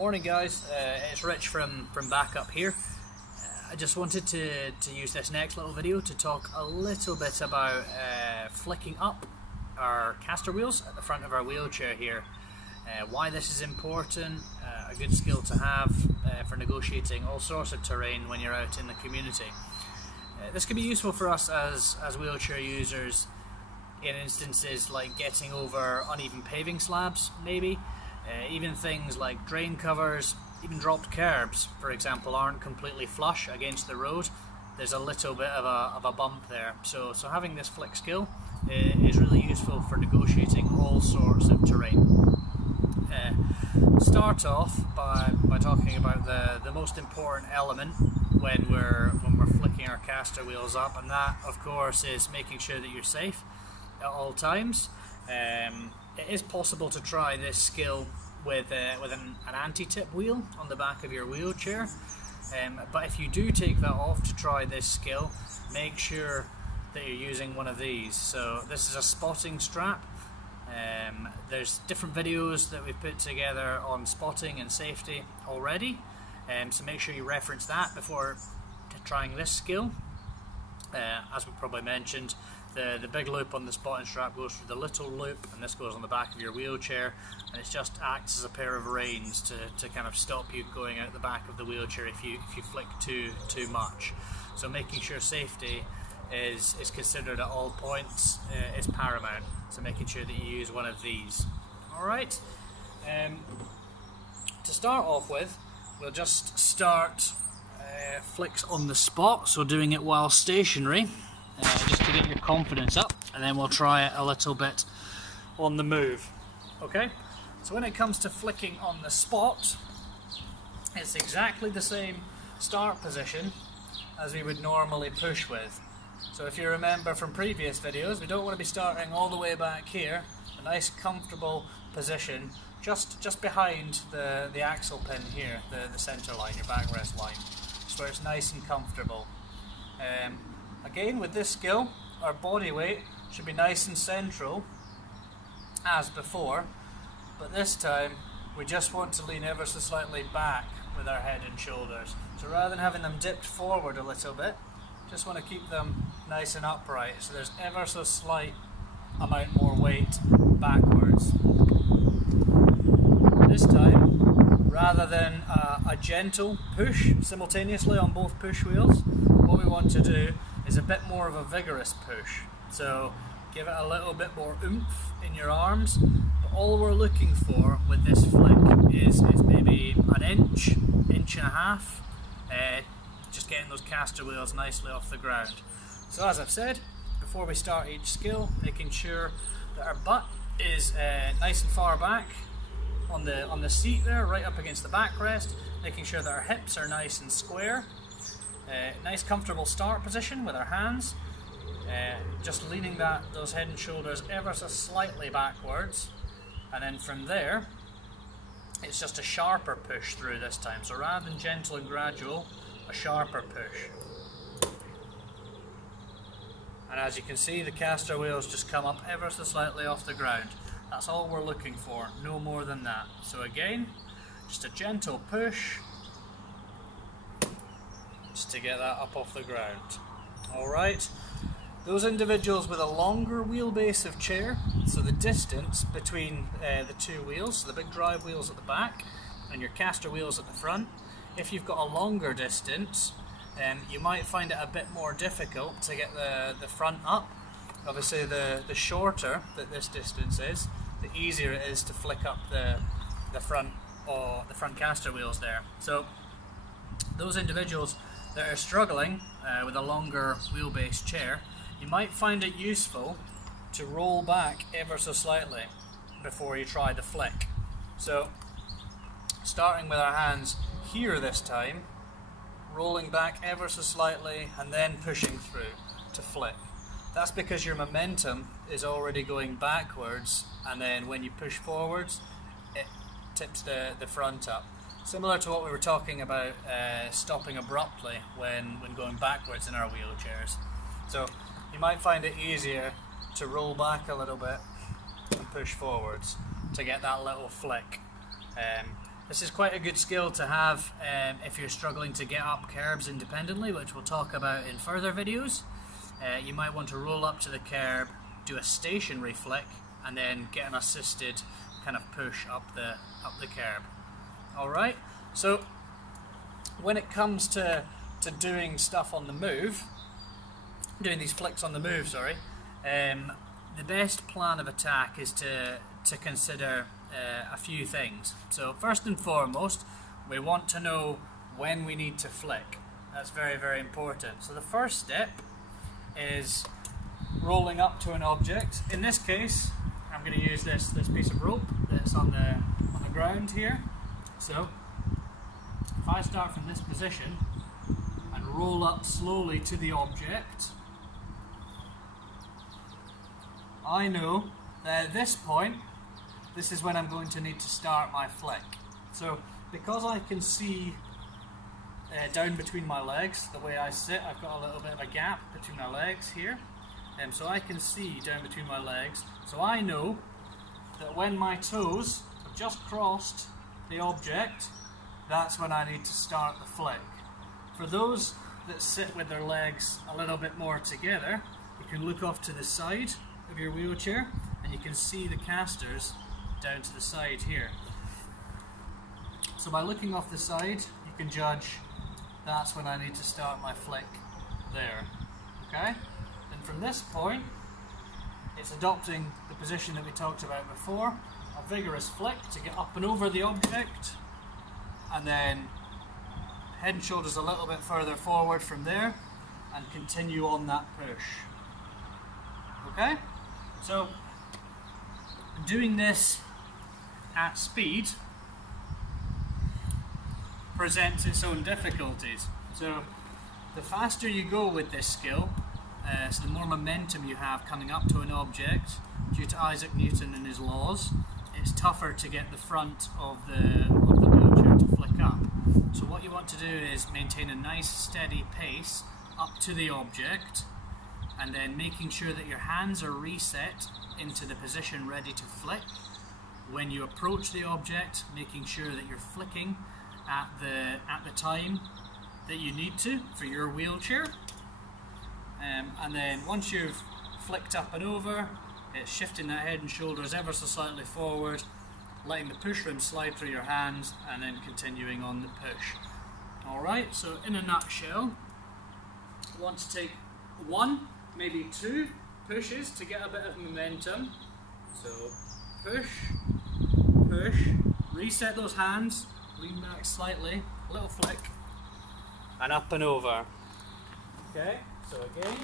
Morning guys, it's Rich from Back Up here. I just wanted to use this next little video to talk a little bit about flicking up our caster wheels at the front of our wheelchair here. Why this is important, a good skill to have for negotiating all sorts of terrain when you're out in the community. This can be useful for us as wheelchair users in instances like getting over uneven paving slabs, maybe. Even things like drain covers, even dropped curbs, for example, aren't completely flush against the road. There's a little bit of a bump there. So having this flick skill is really useful for negotiating all sorts of terrain. Start off by talking about the most important element when we're flicking our caster wheels up, and that of course is making sure that you're safe at all times. It is possible to try this skill with an anti-tip wheel on the back of your wheelchair, but if you do take that off to try this skill, make sure that you're using one of these. So this is a spotting strap. There's different videos that we've put together on spotting and safety already, so make sure you reference that before trying this skill. As we probably mentioned, the big loop on the spotting strap goes through the little loop, and this goes on the back of your wheelchair, and it just acts as a pair of reins to kind of stop you going out the back of the wheelchair if you flick too much. So making sure safety is considered at all points is paramount, so making sure that you use one of these. Alright, to start off with, we'll just start flicks on the spot, so doing it while stationary, just to get your confidence up, and then we'll try it a little bit on the move. Okay, so when it comes to flicking on the spot, it's exactly the same start position as we would normally push with. So if you remember from previous videos, we don't want to be starting all the way back here, a nice comfortable position just behind the axle pin here, the center line, your backrest line, so where it's nice and comfortable. Again, with this skill, our body weight should be nice and central as before, but this time we just want to lean ever so slightly back with our head and shoulders. So rather than having them dipped forward a little bit, just want to keep them nice and upright, so there's ever so slight amount more weight backwards. This time, rather than a gentle push simultaneously on both push wheels, what we want to do is a bit more of a vigorous push. So give it a little bit more oomph in your arms, but all we're looking for with this flick is maybe an inch and a half, just getting those caster wheels nicely off the ground. So as I've said, before we start each skill, making sure that our butt is nice and far back on the seat there, right up against the backrest, making sure that our hips are nice and square. Nice comfortable start position with our hands, just leaning those head and shoulders ever so slightly backwards, and then from there it's just a sharper push through this time. So rather than gentle and gradual, a sharper push. And as you can see, the caster wheels just come up ever so slightly off the ground. That's all we're looking for, no more than that. So again, just a gentle push, just to get that up off the ground. Alright, those individuals with a longer wheelbase of chair, so the distance between the two wheels, so the big drive wheels at the back and your caster wheels at the front, if you've got a longer distance, you might find it a bit more difficult to get the front up. Obviously the shorter that this distance is, the easier it is to flick up the front caster wheels there. So those individuals that are struggling with a longer wheelbase chair, you might find it useful to roll back ever so slightly before you try the flick. So starting with our hands here this time, rolling back ever so slightly and then pushing through to flick. That's because your momentum is already going backwards, and then when you push forwards, it tips the front up. Similar to what we were talking about stopping abruptly when going backwards in our wheelchairs. So you might find it easier to roll back a little bit and push forwards to get that little flick. This is quite a good skill to have if you're struggling to get up curbs independently, which we'll talk about in further videos. You might want to roll up to the curb, do a stationary flick, and then get an assisted kind of push up the curb. Alright, so when it comes to doing stuff on the move, doing these flicks on the move, sorry, the best plan of attack is to consider a few things. So first and foremost, we want to know when we need to flick. That's very, very important. So the first step is rolling up to an object. In this case, I'm going to use this piece of rope that's on the ground here. So if I start from this position and roll up slowly to the object, I know that at this point, this is when I'm going to need to start my flick. So because I can see down between my legs, the way I sit, I've got a little bit of a gap between my legs here, so I can see down between my legs. So I know that when my toes have just crossed the object, that's when I need to start the flick. For those that sit with their legs a little bit more together, you can look off to the side of your wheelchair and you can see the casters down to the side here. So by looking off the side, you can judge that's when I need to start my flick there. Okay? And from this point, it's adopting the position that we talked about before, a vigorous flick to get up and over the object, and then head and shoulders a little bit further forward from there, and continue on that push. Okay? So, doing this at speed presents its own difficulties. So the faster you go with this skill, so the more momentum you have coming up to an object, due to Isaac Newton and his laws, it's tougher to get the front of the wheelchair to flick up. So what you want to do is maintain a nice steady pace up to the object, and then making sure that your hands are reset into the position ready to flick. When you approach the object, making sure that you're flicking at the time that you need to for your wheelchair. And then once you've flicked up and over, it's shifting that head and shoulders ever so slightly forward, letting the push rim slide through your hands, and then continuing on the push. Alright, so in a nutshell, you want to take one, maybe two pushes to get a bit of momentum. So push, push, reset those hands, lean back slightly, a little flick, and up and over. Okay, so again,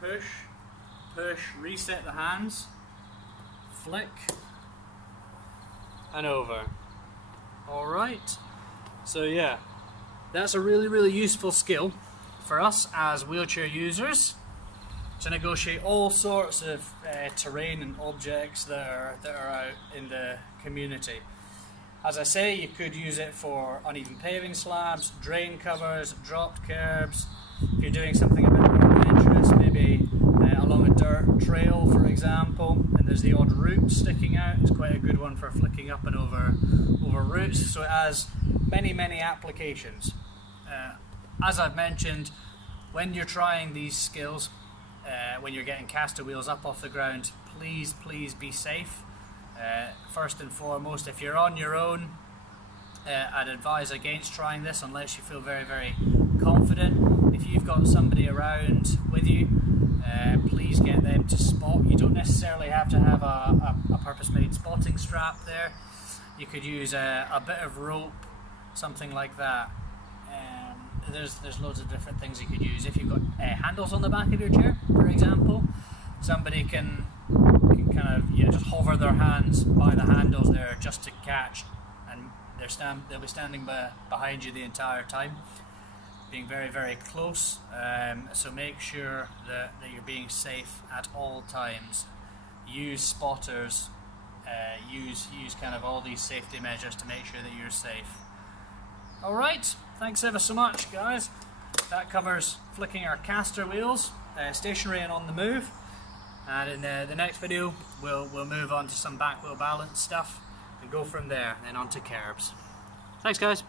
push, push, reset the hands, flick, and over. Alright, so yeah, that's a really, really useful skill for us as wheelchair users to negotiate all sorts of terrain and objects that are out in the community. As I say, you could use it for uneven paving slabs, drain covers, dropped curbs. If you're doing something a bit more adventurous, maybe along a dirt trail, for example, and there's the odd root sticking out, it's quite a good one for flicking up and over roots. So it has many, many applications. As I've mentioned, when you're trying these skills, when you're getting caster wheels up off the ground, please be safe. First and foremost, if you're on your own, I'd advise against trying this unless you feel very, very confident. If you've got somebody around with you, please get them to spot. You don't necessarily have to have a purpose-made spotting strap there. You could use a bit of rope, something like that. There's loads of different things you could use. If you've got handles on the back of your chair, for example, somebody can kind of just hover their hands by the handles there just to catch, and they'll be standing behind you the entire time, being very, very close. So make sure that you're being safe at all times. Use spotters. Use kind of all these safety measures to make sure that you're safe. Alright, thanks ever so much, guys. That covers flicking our caster wheels, stationary and on the move. And in the next video, we'll move on to some back wheel balance stuff and go from there, and then on to curbs. Thanks, guys.